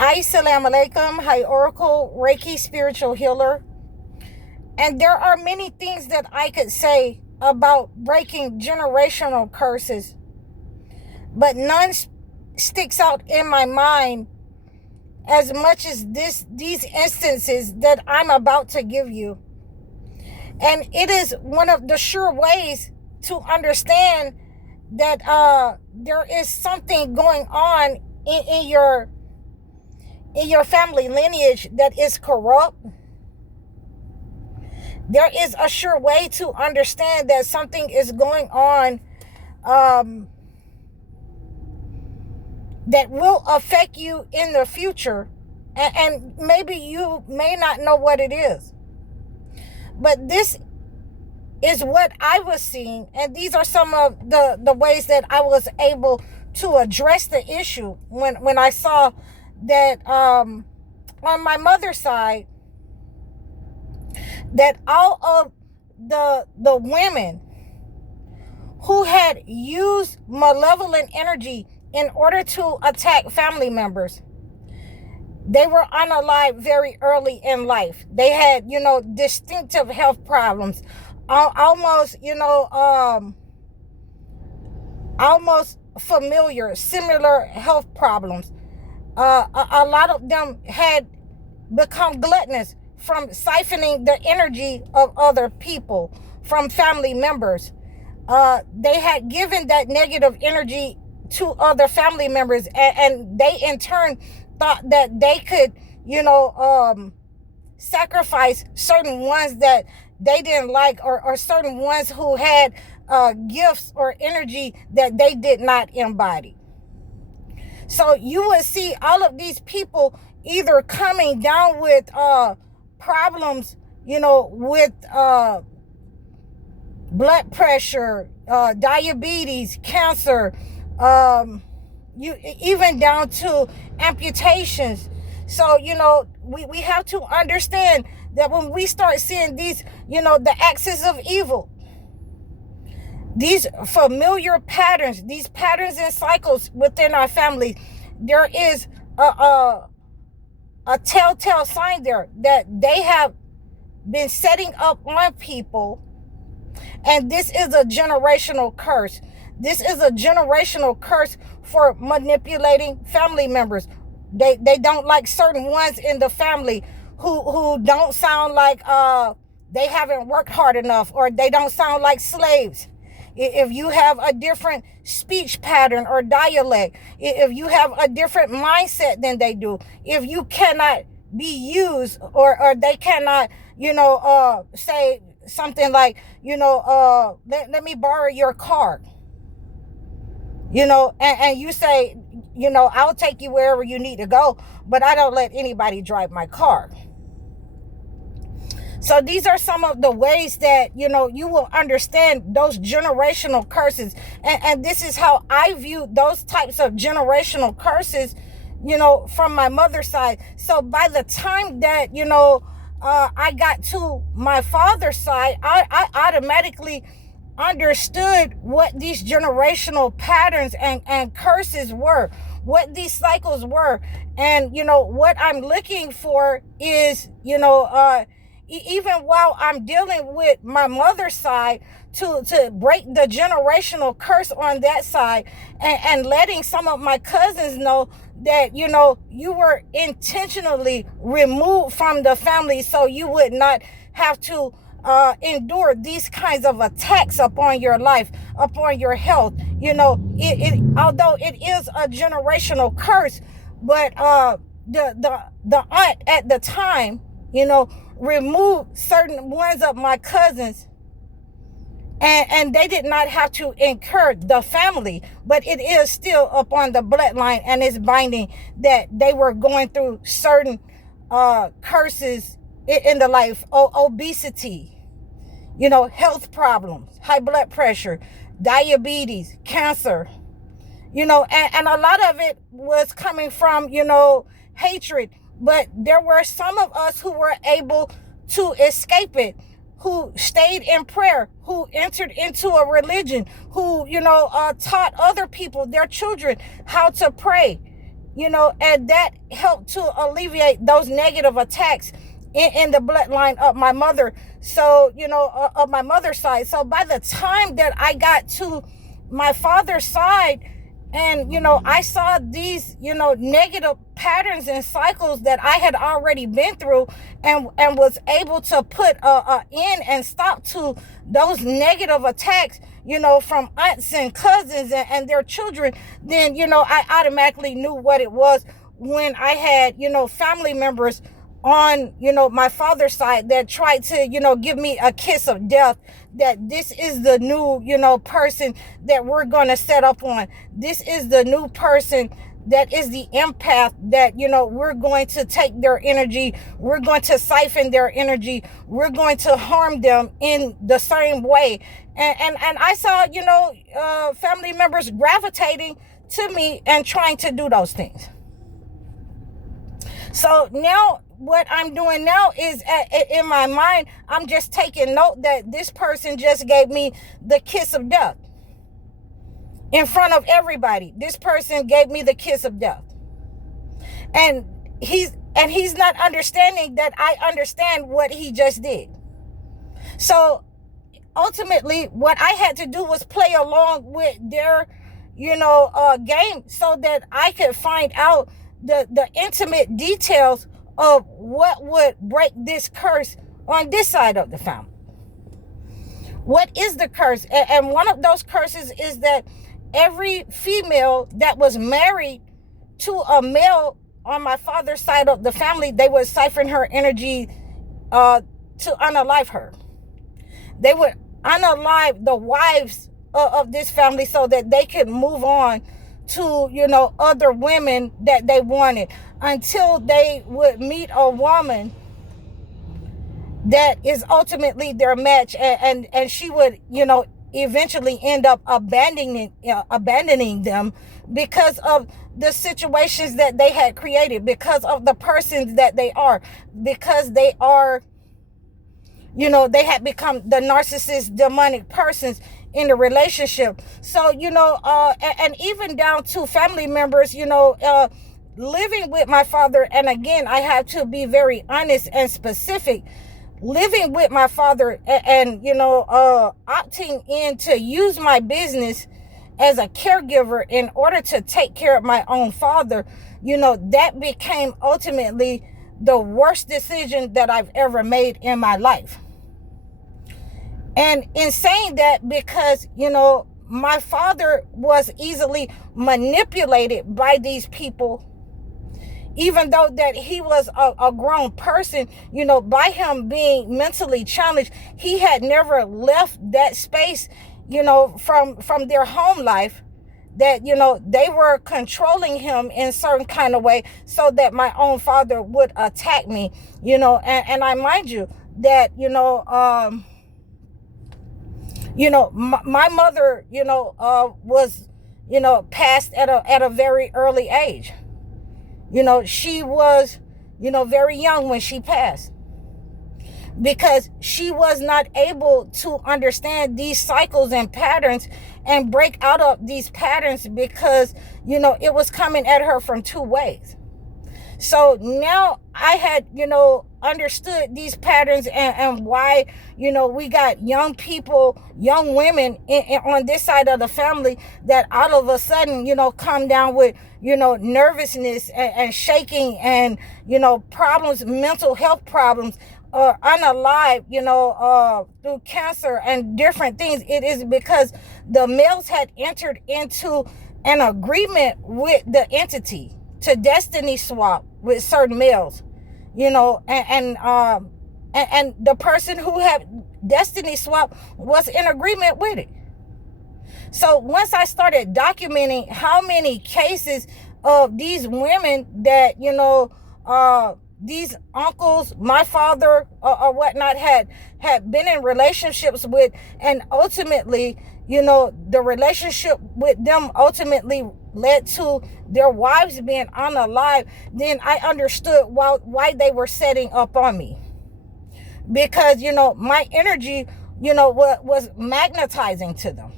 Assalamu alaikum. Hi, Oracle, Reiki spiritual healer. And there are many things that I could say about breaking generational curses, but none sticks out in my mind as much as these instances that I'm about to give you. And it is one of the sure ways to understand that there is something going on in your family lineage that is corrupt. There is a sure way to understand that something is going on that will affect you in the future, and maybe you may not know what it is. But this is what I was seeing, and these are some of the ways that I was able to address the issue when I saw that on my mother's side, that all of the women who had used malevolent energy in order to attack family members, they were unalive very early in life. They had, distinctive health problems, almost familiar, similar health problems. A lot of them had become gluttonous from siphoning the energy of other people, from family members. They had given that negative energy to other family members, and they in turn thought that they could, sacrifice certain ones that they didn't like, or certain ones who had gifts or energy that they did not embody. So you would see all of these people either coming down with problems, with blood pressure, diabetes, cancer, you even down to amputations. So, we have to understand that when we start seeing these, the axis of evil, these familiar patterns, these patterns and cycles within our family, there is a telltale sign there that they have been setting up on people. And this is a generational curse. This is a generational curse for manipulating family members. They don't like certain ones in the family who don't sound like they haven't worked hard enough, or they don't sound like slaves. If you have a different speech pattern or dialect, if you have a different mindset than they do, if you cannot be used, or they cannot, say something like, let me borrow your car, and you say, I'll take you wherever you need to go, but I don't let anybody drive my car. So these are some of the ways that, you will understand those generational curses. And this is how I view those types of generational curses, from my mother's side. So by the time that, I got to my father's side, I automatically understood what these generational patterns and curses were, what these cycles were. And, what I'm looking for is, even while I'm dealing with my mother's side, to break the generational curse on that side, and letting some of my cousins know that, you were intentionally removed from the family so you would not have to endure these kinds of attacks upon your life, upon your health. Although it is a generational curse, but the aunt at the time, removed certain ones of my cousins, and they did not have to incur the family, but it is still upon the bloodline, and it's binding that they were going through certain curses in the life, obesity, health problems, high blood pressure, diabetes, cancer, and a lot of it was coming from, hatred. But there were some of us who were able to escape it, who stayed in prayer, who entered into a religion, who, taught other people, their children, how to pray. and that helped to alleviate those negative attacks in the bloodline of my mother. So, of my mother's side. So by the time that I got to my father's side, and, I saw these, negative patterns and cycles that I had already been through, and was able to put a end and stop to those negative attacks, from aunts and cousins and their children. Then, I automatically knew what it was when I had, family members on, my father's side that tried to, give me a kiss of death, that this is the new, person that we're going to set up on. This is the new person that is the empath that, we're going to take their energy. We're going to siphon their energy. We're going to harm them in the same way. And I saw, family members gravitating to me and trying to do those things. So now what I'm doing now is, in my mind, I'm just taking note that this person just gave me the kiss of death in front of everybody. This person gave me the kiss of death. And he's not understanding that I understand what he just did. So ultimately, what I had to do was play along with their, game, so that I could find out the intimate details of what would break this curse on this side of the family. What is the curse? And one of those curses is that every female that was married to a male on my father's side of the family, they would siphon her energy to unalive her. They would unalive the wives of this family so that they could move on to, other women that they wanted, until they would meet a woman that is ultimately their match, and she would, eventually end up abandoning them because of the situations that they had created, because of the persons that they are, because they are, they had become the narcissist, demonic persons in the relationship. So, and even down to family members, living with my father. And again, I have to be very honest and specific. Living with my father and opting in to use my business as a caregiver in order to take care of my own father, that became ultimately the worst decision that I've ever made in my life. And in saying that, because, my father was easily manipulated by these people, even though that he was a grown person, by him being mentally challenged, he had never left that space, from their home life, that, they were controlling him in certain kind of way so that my own father would attack me, and I mind you that, my mother, was, passed at a very early age. She was, very young when she passed, because she was not able to understand these cycles and patterns and break out of these patterns, because, it was coming at her from two ways. So now I had, understood these patterns and why, we got young people, young women on this side of the family that all of a sudden, come down with, nervousness and shaking and, problems, mental health problems, unalive, through cancer and different things. It is because the males had entered into an agreement with the entity to destiny swap with certain males, and the person who had destiny swap was in agreement with it. So once I started documenting how many cases of these women that, these uncles, my father or whatnot had been in relationships with, and ultimately, the relationship with them ultimately led to their wives being unalive, then I understood why they were setting up on me. Because, my energy, was magnetizing to them.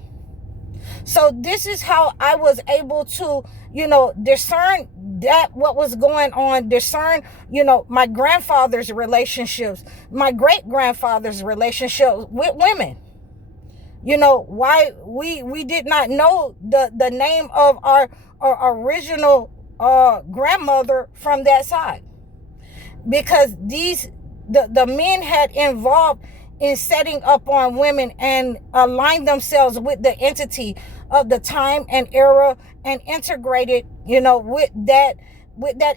So this is how I was able to, discern that what was going on, discern, my grandfather's relationships, my great grandfather's relationships with women. Why we did not know the name of our original grandmother from that side, because the men had involved in setting up on women and aligned themselves with the entity of the time and era and integrated, with that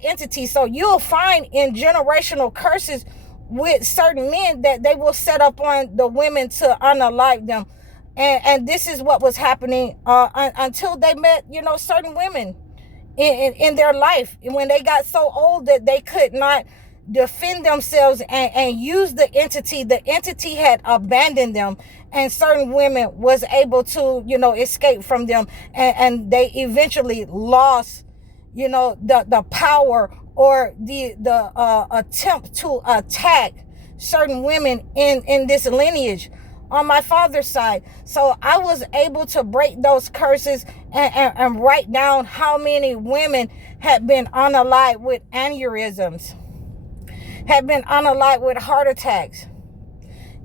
entity. So you'll find in generational curses with certain men that they will set up on the women to unalive them. And this is what was happening until they met, certain women in their life. And when they got so old that they could not defend themselves and use the entity had abandoned them, and certain women was able to, escape from them. And they eventually lost, the power or the attempt to attack certain women in this lineage on my father's side. So I was able to break those curses and write down how many women had been unalived with aneurysms, had been unalived with heart attacks,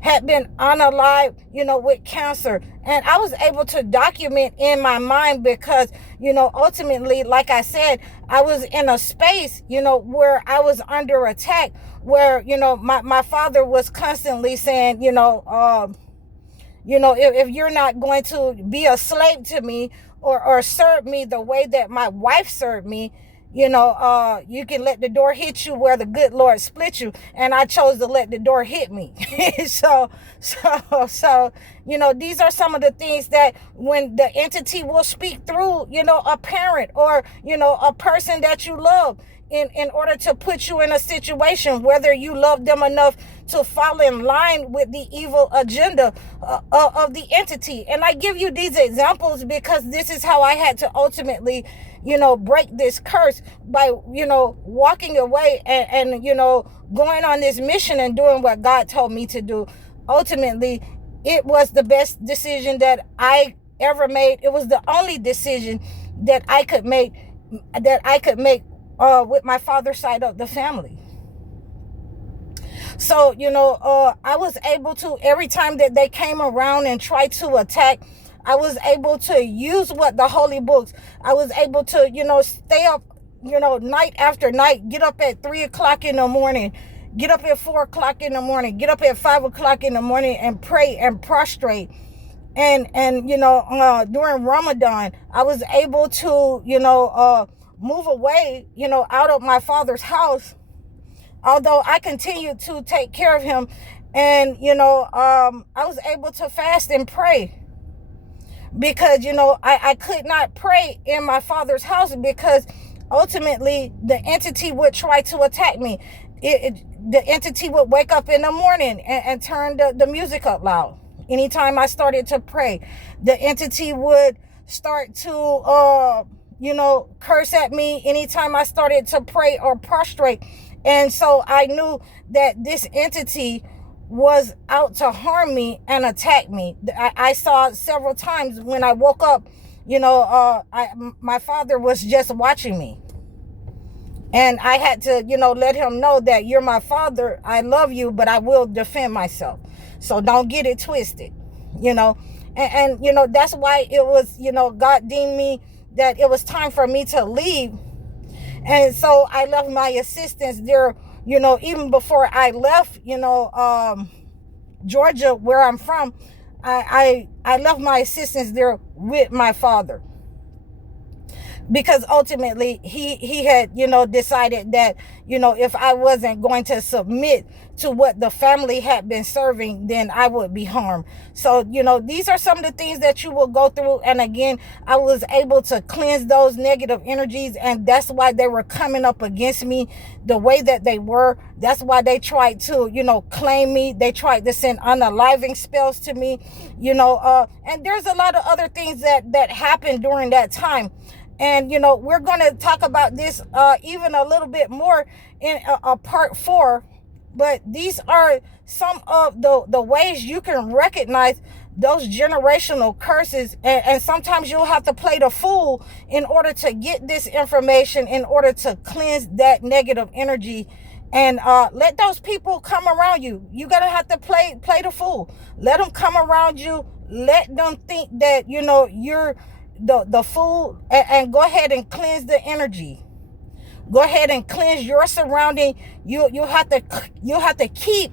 had been unalived, with cancer. And I was able to document in my mind because, ultimately, like I said, I was in a space, where I was under attack, where, my father was constantly saying, if you're not going to be a slave to me or serve me the way that my wife served me, you can let the door hit you where the good Lord split you. And I chose to let the door hit me. So, these are some of the things that when the entity will speak through, a parent or, a person that you love, in order to put you in a situation, whether you love them enough to fall in line with the evil agenda of the entity. And I give you these examples because this is how I had to ultimately, break this curse by, walking away and going on this mission and doing what God told me to do. Ultimately, it was the best decision that I ever made. It was the only decision that I could make, with my father's side of the family. So, I was able to, every time that they came around and tried to attack, I was able to use what the holy books, I was able to, stay up, night after night, get up at 3 o'clock in the morning, get up at 4 o'clock in the morning, get up at 5 o'clock in the morning and pray and prostrate. And during Ramadan, I was able to, move away, out of my father's house, although I continued to take care of him. And, I was able to fast and pray because, I could not pray in my father's house because ultimately the entity would try to attack me. The entity would wake up in the morning and turn the music up loud. Anytime I started to pray, the entity would start to, curse at me anytime I started to pray or prostrate. And so I knew that this entity was out to harm me and attack me. I saw several times when I woke up, my father was just watching me. And I had to, let him know that you're my father. I love you, but I will defend myself. So don't get it twisted, and that's why it was, God deemed me that it was time for me to leave. And so I left my assistants there, even before I left, Georgia, where I'm from. I left my assistants there with my father. Because ultimately he had, decided that, if I wasn't going to submit to what the family had been serving, then I would be harmed. So, these are some of the things that you will go through. And again, I was able to cleanse those negative energies. And that's why they were coming up against me the way that they were. That's why they tried to, claim me. They tried to send unaliving spells to me, and there's a lot of other things that happened during that time. And, we're going to talk about this even a little bit more in a part 4. But these are some of the ways you can recognize those generational curses. And sometimes you'll have to play the fool in order to get this information, in order to cleanse that negative energy. And let those people come around you. You're gonna have to play the fool. Let them come around you. Let them think that you're the fool, and go ahead and cleanse the energy. Go ahead and cleanse your surrounding. You have to keep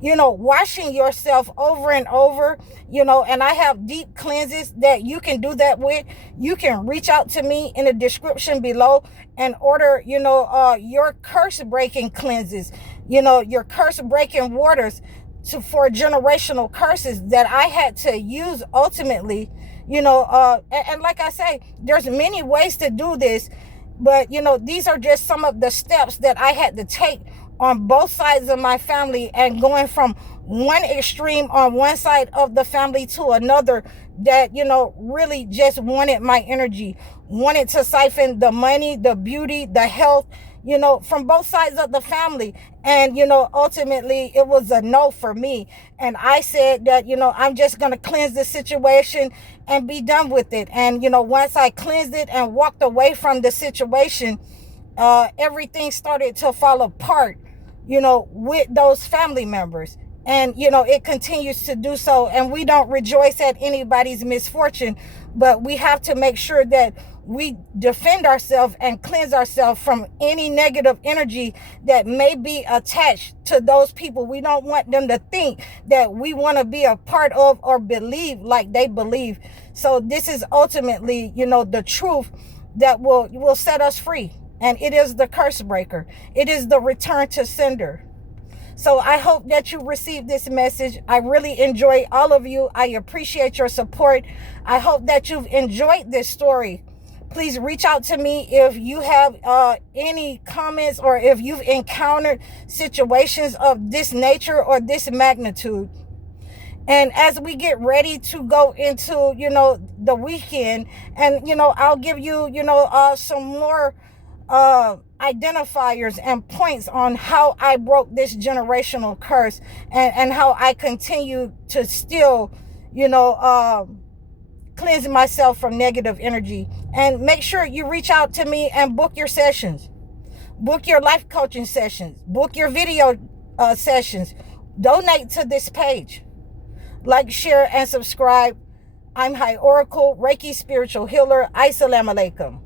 washing yourself over and over, and I have deep cleanses that you can do that with. You can reach out to me in the description below and order, your curse breaking cleanses, your curse breaking waters for generational curses that I had to use ultimately, and like I say, there's many ways to do this, but these are just some of the steps that I had to take on both sides of my family, and going from one extreme on one side of the family to another that really just wanted my energy, wanted to siphon the money, the beauty, the health, from both sides of the family. And ultimately it was a no for me, and I said that I'm just going to cleanse the situation and be done with it. And once I cleansed it and walked away from the situation, everything started to fall apart, with those family members. And, it continues to do so. And we don't rejoice at anybody's misfortune, but we have to make sure that we defend ourselves and cleanse ourselves from any negative energy that may be attached to those people. We don't want them to think that we want to be a part of or believe like they believe. So this is ultimately, the truth that will set us free. And it is the curse breaker. It is the return to sender. So I hope that you received this message. I really enjoy all of you. I appreciate your support. I hope that you've enjoyed this story. Please reach out to me if you have any comments, or if you've encountered situations of this nature or this magnitude. And as we get ready to go into, the weekend, and, I'll give you, some more identifiers and points on how I broke this generational curse, and how I continue to still, cleanse myself from negative energy. And make sure you reach out to me and book your sessions, book your life coaching sessions, book your video sessions. Donate to this page. Like, share, and subscribe. I'm High Oracle, Reiki spiritual healer. Assalamu alaikum.